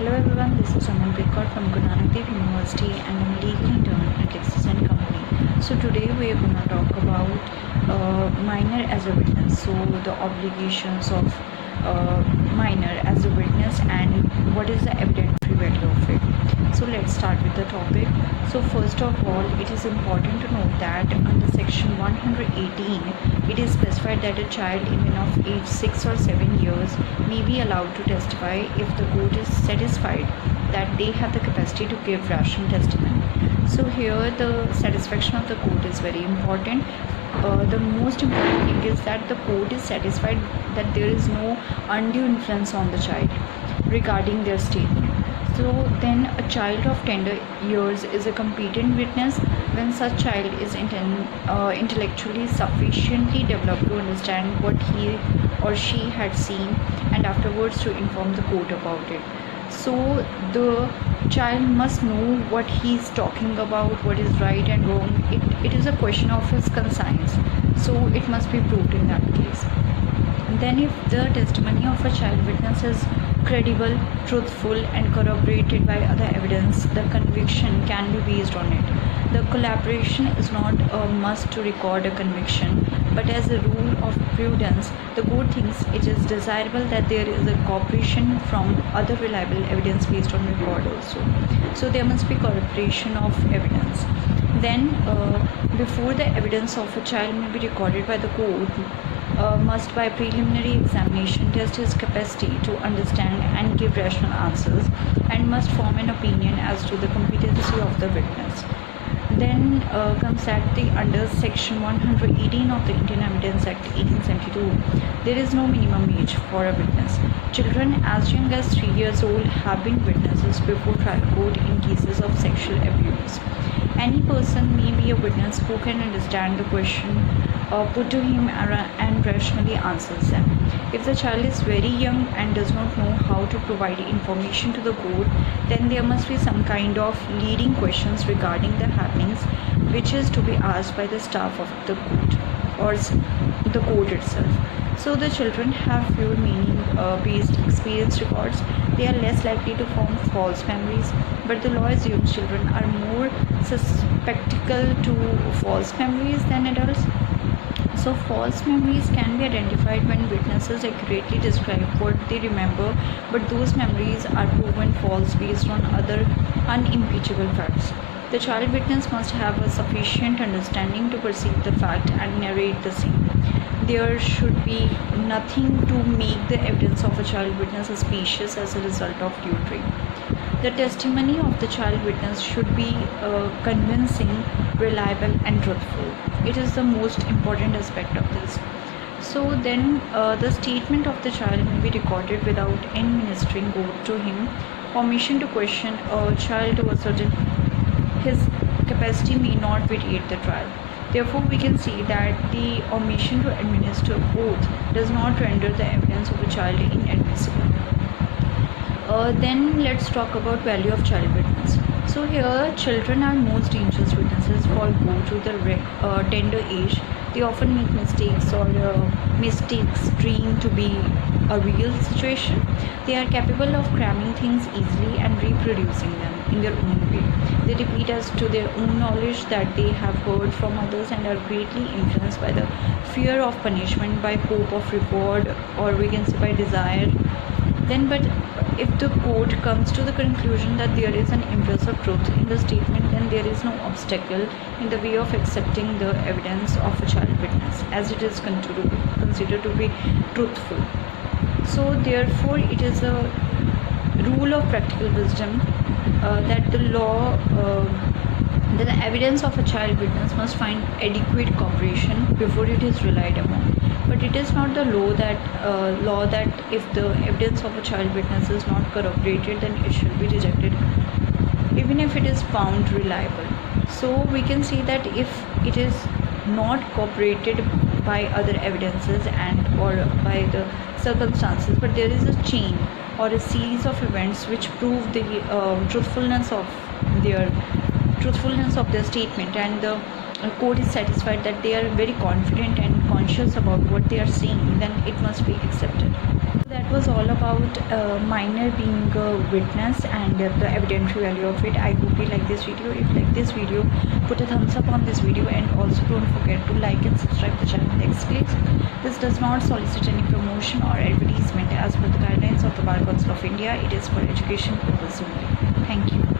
Hello everyone, this is amanpreet from Guru University and I'm legal intern at LEXIS and Company. So today we are going to talk about minor as a witness. So the obligations of minor as a witness and what is the evidentiary value of it. So let's start with the topic. So first of all, it is important to note that under section 118, it is specified that a child even of age 6 or 7 years may be allowed to testify if the court is satisfied that they have the capacity to give rational testimony. So here the satisfaction of the court is very important. The most important thing is that the court is satisfied that there is no undue influence on the child regarding their statement. So then a child of 10 years is a competent witness when such child is intellectually sufficiently developed to understand what he or she had seen and afterwards to inform the court about it. So the child must know what he is talking about, what is right and wrong. It is a question of his conscience, so it must be proved in that case. Then if the testimony of a child witness is credible, truthful and corroborated by other evidence, the conviction can be based on it. The collaboration is not a must to record a conviction, but as a rule of prudence, the court thinks it is desirable that there is a cooperation from other reliable evidence based on record also. So there must be corroboration of evidence. Then before the evidence of a child may be recorded by the court, must by preliminary examination test his capacity to understand and give rational answers and must form an opinion as to the competency of the witness. Then comes at the under section 118 of the Indian Evidence Act 1872, there is no minimum age for a witness. Children as young as 3 years old have been witnesses before trial court in cases of sexual abuse. Any person may be a witness who can understand the question put to him and rationally answers them. If the child is very young and does not know how to provide information to the court, then there must be some kind of leading questions regarding the happenings which is to be asked by the staff of the court or the court itself. So the children have fewer meaning-based experience records. They are less likely to form false memories, but the law assumes children are more susceptible to false memories than adults. So false memories can be identified when witnesses accurately describe what they remember, but those memories are proven false based on other unimpeachable facts. The child witness must have a sufficient understanding to perceive the fact and narrate the same. There should be nothing to make the evidence of a child witness suspicious as a result of tutoring. The testimony of the child witness should be convincing, reliable and truthful. It is the most important aspect of this. So then the statement of the child may be recorded without any ministering vote to him. Permission to question a child to ascertain his capacity may not vitiate the trial. Therefore, we can see that the omission to administer oath does not render the evidence of a child inadmissible. Then let's talk about value of child witness. So here children are most dangerous witnesses for go to the tender age. They often make mistakes or mistakes dream to be a real situation. They are capable of cramming things easily and reproducing them in their own way. They repeat as to their own knowledge that they have heard from others and are greatly influenced by the fear of punishment, by hope of reward, or we can say by desire. Then but if the court comes to the conclusion that there is an impulse of truth in the statement, then there is no obstacle in the way of accepting the evidence of a child witness as it is considered to be truthful. So therefore it is a rule of practical wisdom that the evidence of a child witness must find adequate cooperation before it is relied upon. But it is not the law that if the evidence of a child witness is not corroborated, then it should be rejected, even if it is found reliable. So we can see that if it is not corroborated by other evidences and or by the circumstances, but there is a chain or a series of events which prove the truthfulness of their statement, and the court is satisfied that they are very confident and conscious about what they are saying, then it must be accepted. That was all about minor being a witness and the evidentiary value of it. I hope you like this video. If you like this video, put a thumbs up on this video, and also don't forget to like and subscribe the channel LEXCLIQ. This does not solicit any promotion or advertisement as per the guidelines of the Bar Council of India. It is for education purpose only. Thank you.